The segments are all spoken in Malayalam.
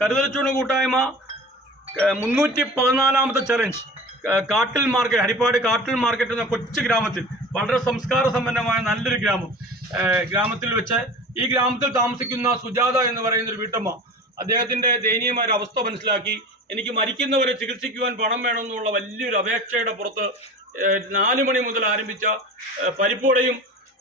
കരുതലച്ചൂണ് കൂട്ടായ്മ മുന്നൂറ്റി പതിനാലാമത്തെ ചലഞ്ച് കാട്ടിൽ മാർക്കറ്റ് ഹരിപ്പാട് കാട്ടിൽ മാർക്കറ്റ് എന്ന കൊച്ചു ഗ്രാമത്തിൽ. വളരെ സംസ്കാര സമ്പന്നമായ നല്ലൊരു ഗ്രാമം. ഗ്രാമത്തിൽ വെച്ച് ഈ ഗ്രാമത്തിൽ താമസിക്കുന്ന സുജാത എന്ന് പറയുന്ന ഒരു വീട്ടമ്മ അദ്ദേഹത്തിന്റെ ദയനീയമായ അവസ്ഥ മനസ്സിലാക്കി. എനിക്ക് മരിക്കുന്നവരെ ചികിത്സിക്കുവാൻ പണം വേണമെന്നുള്ള വലിയൊരു അപേക്ഷയുടെ പുറത്ത് നാല് മണി മുതൽ ആരംഭിച്ച പരിപ്പുടയും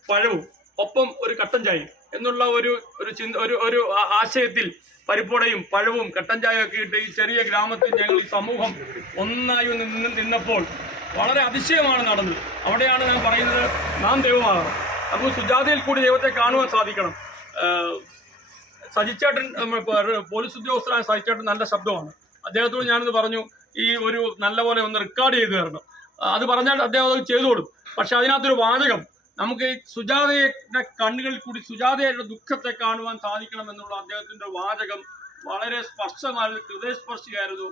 പഴവും ഒപ്പം ഒരു കട്ടൻ ചായയും. എന്നുള്ള ഒരു ഒരു ചിന്ത ഒരു ഒരു ആശയത്തിൽ പരിപ്പുടയും പഴവും കട്ടൻ ചായയൊക്കെ ഇട്ട് ഈ ചെറിയ ഗ്രാമത്തിൽ ഞങ്ങൾ ഈ സമൂഹം ഒന്നായി നിന്ന് നിന്നപ്പോൾ വളരെ അതിശയമാണ് നടന്നത്. അവിടെയാണ് ഞാൻ പറയുന്നത് നാം ദൈവമാകണം അപ്പോൾ സുജാതയിൽ കൂടി ദൈവത്തെ കാണുവാൻ സാധിക്കണം. സജിച്ചേട്ടൻ പോലീസ് ഉദ്യോഗസ്ഥരായ സജിച്ചേട്ടൻ നല്ല ശബ്ദമാണ്. അദ്ദേഹത്തോട് ഞാനിത് പറഞ്ഞു ഈ ഒരു നല്ലപോലെ ഒന്ന് റെക്കോർഡ് ചെയ്തു തരണം. അത് പറഞ്ഞാൽ അദ്ദേഹം അത് ചെയ്തു കൊടുക്കും പക്ഷെ അതിനകത്തൊരു വാചകം നമുക്ക് സുജാതയുടെ കണ്ണുകളിൽ കൂടി സുജാതയുടെ ദുഃഖത്തെ കാണുവാൻ സാധിക്കണം എന്നുള്ള അദ്ദേഹത്തിന്റെ വാചകം വളരെ സ്പർശമായിരുന്നു ഹൃദയസ്പർശിയായിരുന്നു.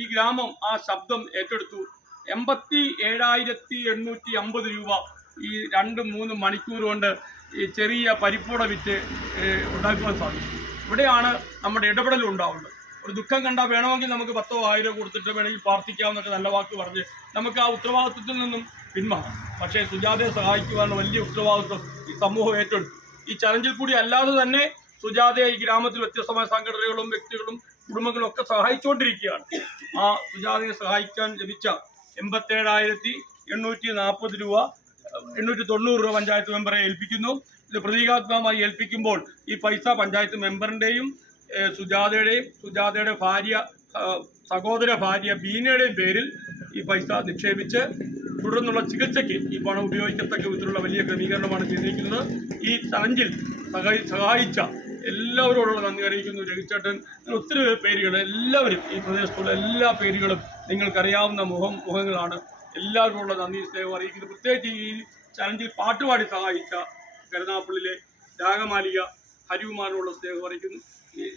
ഈ ഗ്രാമം ആ ശബ്ദം ഏറ്റെടുത്തു. എൺപത്തി ഏഴായിരത്തി എണ്ണൂറ്റി അമ്പത് രൂപ ഈ രണ്ട് മൂന്ന് മണിക്കൂർ കൊണ്ട് ഈ ചെറിയ പരിപ്പോടെ വിറ്റ് ഉണ്ടാക്കുവാൻ സാധിക്കും ഇവിടെയാണ് നമ്മുടെ ഇടപെടൽ ഉണ്ടാവുന്നത്. ഒരു ദുഃഖം കണ്ടാൽ വേണമെങ്കിൽ നമുക്ക് പത്തോ ആയിരം കൊടുത്തിട്ട് വേണമെങ്കിൽ പ്രാർത്ഥിക്കാവുന്നൊക്കെ നല്ല വാക്ക് പറഞ്ഞ് നമുക്ക് ആ ഉത്തരവാദിത്വത്തിൽ നിന്നും പിന്മാറാം പക്ഷേ സുജാതയെ സഹായിക്കുവാനുള്ള വലിയ ഉത്തരവാദിത്വം ഈ സമൂഹം ഏറ്റെടുത്തു. ഈ ചലഞ്ചിൽ കൂടി അല്ലാതെ തന്നെ സുജാതയെ ഈ ഗ്രാമത്തിൽ വ്യത്യസ്തമായ സംഘടനകളും വ്യക്തികളും കുടുംബങ്ങളും ഒക്കെ സഹായിച്ചുകൊണ്ടിരിക്കുകയാണ്. ആ സുജാതയെ സഹായിക്കാൻ ലഭിച്ച എൺപത്തേഴായിരത്തി എണ്ണൂറ്റി നാൽപ്പത് രൂപ എണ്ണൂറ്റി തൊണ്ണൂറ് രൂപ പഞ്ചായത്ത് മെമ്പറെ ഏൽപ്പിക്കുന്നു. ഇത് പ്രതീകാത്മകമായി ഏൽപ്പിക്കുമ്പോൾ ഈ പൈസ പഞ്ചായത്ത് മെമ്പറിന്റെയും സുജാതയുടെയും സുജാതയുടെ ഭാര്യ സഹോദര ഭാര്യ ബീനയുടെയും പേരിൽ ഈ പൈസ നിക്ഷേപിച്ച് തുടർന്നുള്ള ചികിത്സയ്ക്ക് ഈ പണം ഉപയോഗിക്കത്തക്ക വിധത്തിലുള്ള വലിയ ക്രമീകരണമാണ് ചെയ്തിരിക്കുന്നത്. ഈ ചലഞ്ചിൽ സഹായി സഹായിച്ച എല്ലാവരോടുള്ള നന്ദി അറിയിക്കുന്നു. അങ്ങനെ ഒത്തിരി പേരുകൾ എല്ലാവരും ഈ പ്രദേശത്തുള്ള എല്ലാ പേരുകളും നിങ്ങൾക്കറിയാവുന്ന മുഖം മുഖങ്ങളാണ്. എല്ലാവരോടുള്ള നന്ദി സ്നേഹം അറിയിക്കുന്നു. പ്രത്യേകിച്ച് ഈ ചലഞ്ചിൽ പാട്ടുപാടി സഹായിച്ച കരുനാപ്പള്ളിയിലെ രാഗമാലിക ഹരികുമാരോടുള്ള സ്നേഹം അറിയിക്കുന്നു.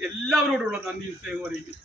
എല്ലാവരോടുള്ള നന്ദി സ്നേഹം അറിയിക്കുന്നു.